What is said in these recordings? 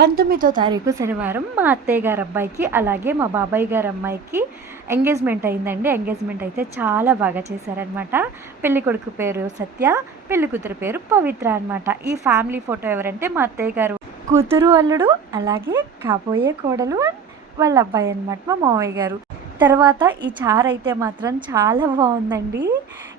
19వ తారీఖు శనివారం మా అత్తయ్య గారి అబ్బాయికి, అలాగే మా బాబాయ్ గారి అమ్మాయికి ఎంగేజ్మెంట్ అయిందండి. ఎంగేజ్మెంట్ అయితే చాలా బాగా చేశారనమాట. పెళ్ళికొడుకు పేరు సత్య, పెళ్ళికూతురు పేరు పవిత్ర అనమాట. ఈ ఫ్యామిలీ ఫోటో ఎవరంటే మా అత్తయ్య గారు కూతురు, అల్లుడు, అలాగే కాబోయే కోడలు వాళ్ళ అబ్బాయి అనమాట, మా మావయ్య గారు. తర్వాత ఈ చారు అయితే మాత్రం చాలా బాగుందండి.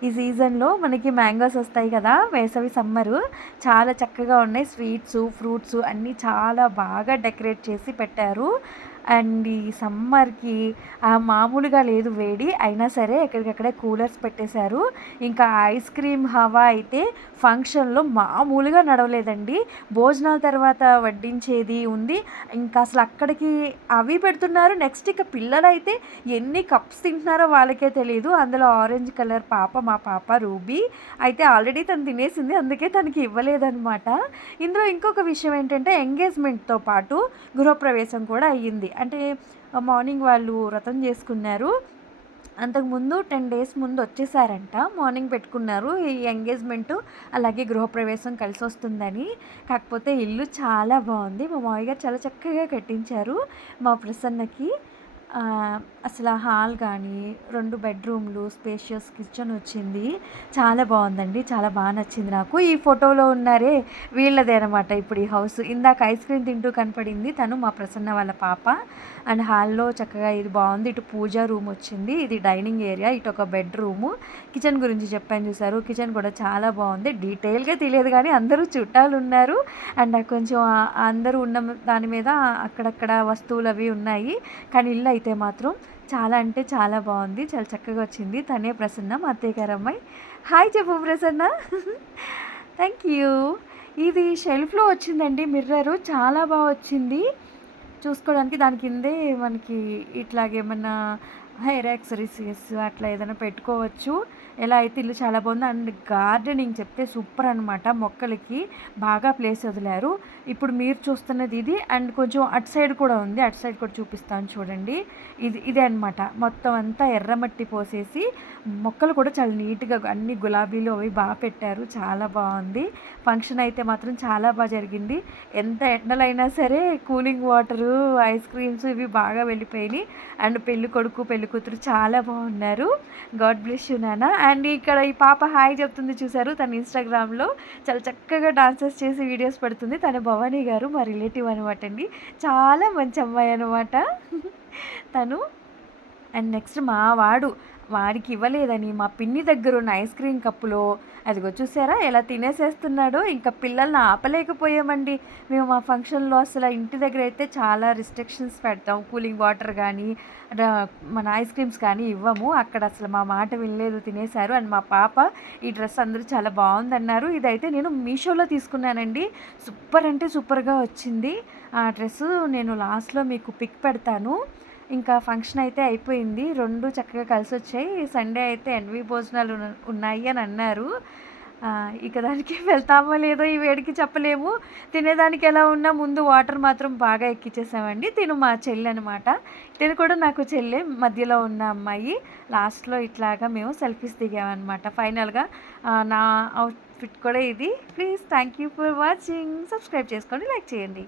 ఈ సీజన్లో మనకి మ్యాంగోస్ వస్తాయి కదా, వేసవి సమ్మరు, చాలా చక్కగా ఉన్నాయి. స్వీట్స్, ఫ్రూట్స్ అన్నీ చాలా బాగా డెకరేట్ చేసి పెట్టారు. అండ్ ఈ సమ్మర్కి మామూలుగా లేదు వేడి, అయినా సరే ఎక్కడికక్కడే కూలర్స్ పెట్టేశారు. ఇంకా ఐస్ క్రీమ్ హవా అయితే ఫంక్షన్లో మామూలుగా నడవలేదండి. భోజనాల తర్వాత వడ్డించేది ఉంది, ఇంకా అసలు అక్కడికి అవి పెడుతున్నారు. నెక్స్ట్ ఇక పిల్లలైతే ఎన్ని కప్స్ తింటున్నారో వాళ్ళకే తెలియదు. అందులో ఆరెంజ్ కలర్ పాప, మా పాప రూబీ అయితే ఆల్రెడీ తను తినేసింది, అందుకే తనకి ఇవ్వలేదన్నమాట. ఇందులో ఇంకొక విషయం ఏంటంటే ఎంగేజ్మెంట్తో పాటు గృహప్రవేశం కూడా అయ్యింది. అంటే మార్నింగ్ వాళ్ళు వ్రతం చేసుకున్నారు, అంతకుముందు 10 డేస్ ముందు వచ్చేసారంట. మార్నింగ్ పెట్టుకున్నారు ఈ ఎంగేజ్మెంటు అలాగే గృహప్రవేశం కలిసి వస్తుందని. కాకపోతే ఇల్లు చాలా బాగుంది. మా మావయ్య గారు చాలా చక్కగా కట్టించారు మా ప్రసన్నకి. అసలు హాల్ కానీ 2 బెడ్రూమ్లు, స్పేషియస్ కిచెన్ వచ్చింది. చాలా బాగుందండి, చాలా బాగా నచ్చింది నాకు. ఈ ఫోటోలో ఉన్నారే వీళ్ళదే అనమాట ఇప్పుడు ఈ హౌస్. ఇందాక ఐస్ క్రీమ్ తింటూ కనపడింది తను, మా ప్రసన్న వాళ్ళ పాప. అండ్ హాల్లో చక్కగా ఇది బాగుంది. ఇటు పూజా రూమ్ వచ్చింది, ఇది డైనింగ్ ఏరియా, ఇటు ఒక బెడ్రూము. కిచెన్ గురించి చెప్పాను చూసారు, కిచెన్ కూడా చాలా బాగుంది. డీటెయిల్గా తెలియదు కానీ అందరూ చుట్టాలు ఉన్నారు. అండ్ కొంచెం అందరూ ఉన్న దాని మీద అక్కడక్కడ వస్తువులు అవి ఉన్నాయి. కానీ ఇల్లు అయితే మాత్రం చాలా అంటే చాలా బాగుంది, చాలా చక్కగా వచ్చింది. తనే ప్రసన్న, మా అత్తయ్య గారు అమ్మాయి. హాయ్ చెప్పు ప్రసన్న. Thank you. ఇది షెల్ఫ్లో వచ్చిందండి మిర్రరు, చాలా బాగా వచ్చింది చూసుకోవడానికి. దాని కిందే మనకి ఇట్లాగేమన్నా హెయిర్ యాక్సరీస్ అట్లా ఏదైనా పెట్టుకోవచ్చు. ఎలా అయితే ఇల్లు చాలా బాగుంది. అండ్ గార్డెనింగ్ చెప్తే సూపర్ అనమాట. మొక్కలకి బాగా ప్లేస్ వదిలారు. ఇప్పుడు మీరు చూస్తున్నది ఇది, అండ్ కొంచెం అటు సైడ్ కూడా ఉంది, అటు సైడ్ కూడా చూపిస్తాను చూడండి. ఇదే అనమాట. మొత్తం అంతా ఎర్రమట్టి పోసేసి మొక్కలు కూడా చాలా నీట్గా అన్ని గులాబీలు అవి బాగా పెట్టారు, చాలా బాగుంది. ఫంక్షన్ అయితే మాత్రం చాలా బాగా జరిగింది. ఎంత ఎండలైనా సరే కూలింగ్ వాటరు, ఐస్ క్రీమ్స్ ఇవి బాగా వెళ్ళిపోయినాయి. అండ్ పెళ్ళి కొడుకు పెళ్ళి కూతురు చాలా బాగున్నారు. గాడ్ బ్లెస్ యూ నాన్న. అండ్ ఇక్కడ ఈ పాప హాయ్ చెప్తుంది చూసారు, తన ఇన్స్టాగ్రామ్లో చాలా చక్కగా డాన్సెస్ చేసి వీడియోస్ పెడుతుంది. తన భవానీ గారు మా రిలేటివ్ అనమాట అండి, చాలా మంచి అమ్మాయి అనమాట తను. అండ్ నెక్స్ట్ మా వాడికి ఇవ్వలేదని మా పిన్ని దగ్గర ఉన్న ఐస్ క్రీమ్ కప్పులో అదిగో చూసారా ఎలా తినేసేస్తున్నాడో. ఇంకా పిల్లల్ని ఆపలేకపోయామండి మేము మా ఫంక్షన్లో. అసలు ఇంటి దగ్గర అయితే చాలా రిస్ట్రిక్షన్స్ పెడతాం, కూలింగ్ వాటర్ కానీ మన ఐస్ క్రీమ్స్ కానీ ఇవ్వము. అక్కడ అసలు మా మాట వినలేదు, తినేశారు. అండ్ మా పాప ఈ డ్రెస్ అందరూ చాలా బాగుందన్నారు. ఇదైతే నేను మీషోలో తీసుకున్నానండి, సూపర్ అంటే సూపర్గా వచ్చింది ఆ డ్రెస్సు. నేను లాస్ట్లో మీకు పిక్ పెడతాను. ఇంకా ఫంక్షన్ అయితే అయిపోయింది, 2 చక్కగా కలిసి వచ్చాయి. సండే అయితే ఎన్వి భోజనాలు ఉన్నాయి అని అన్నారు. ఇక దానికి వెళ్తామో లేదో ఈ వేడికి చెప్పలేము. తినేదానికి ఎలా ఉన్నా ముందు వాటర్ మాత్రం బాగా ఎక్కించేసామండి. తిను మా చెల్లి అనమాట, తిను కూడా నాకు చెల్లె, మధ్యలో ఉన్న అమ్మాయి. లాస్ట్లో ఇట్లాగా మేము సెల్ఫీస్ దిగామన్నమాట. ఫైనల్గా నా అవుట్ఫిట్ కూడా ఇది. Please thank you for watching. Subscribe చేసుకోండి, లైక్ చేయండి.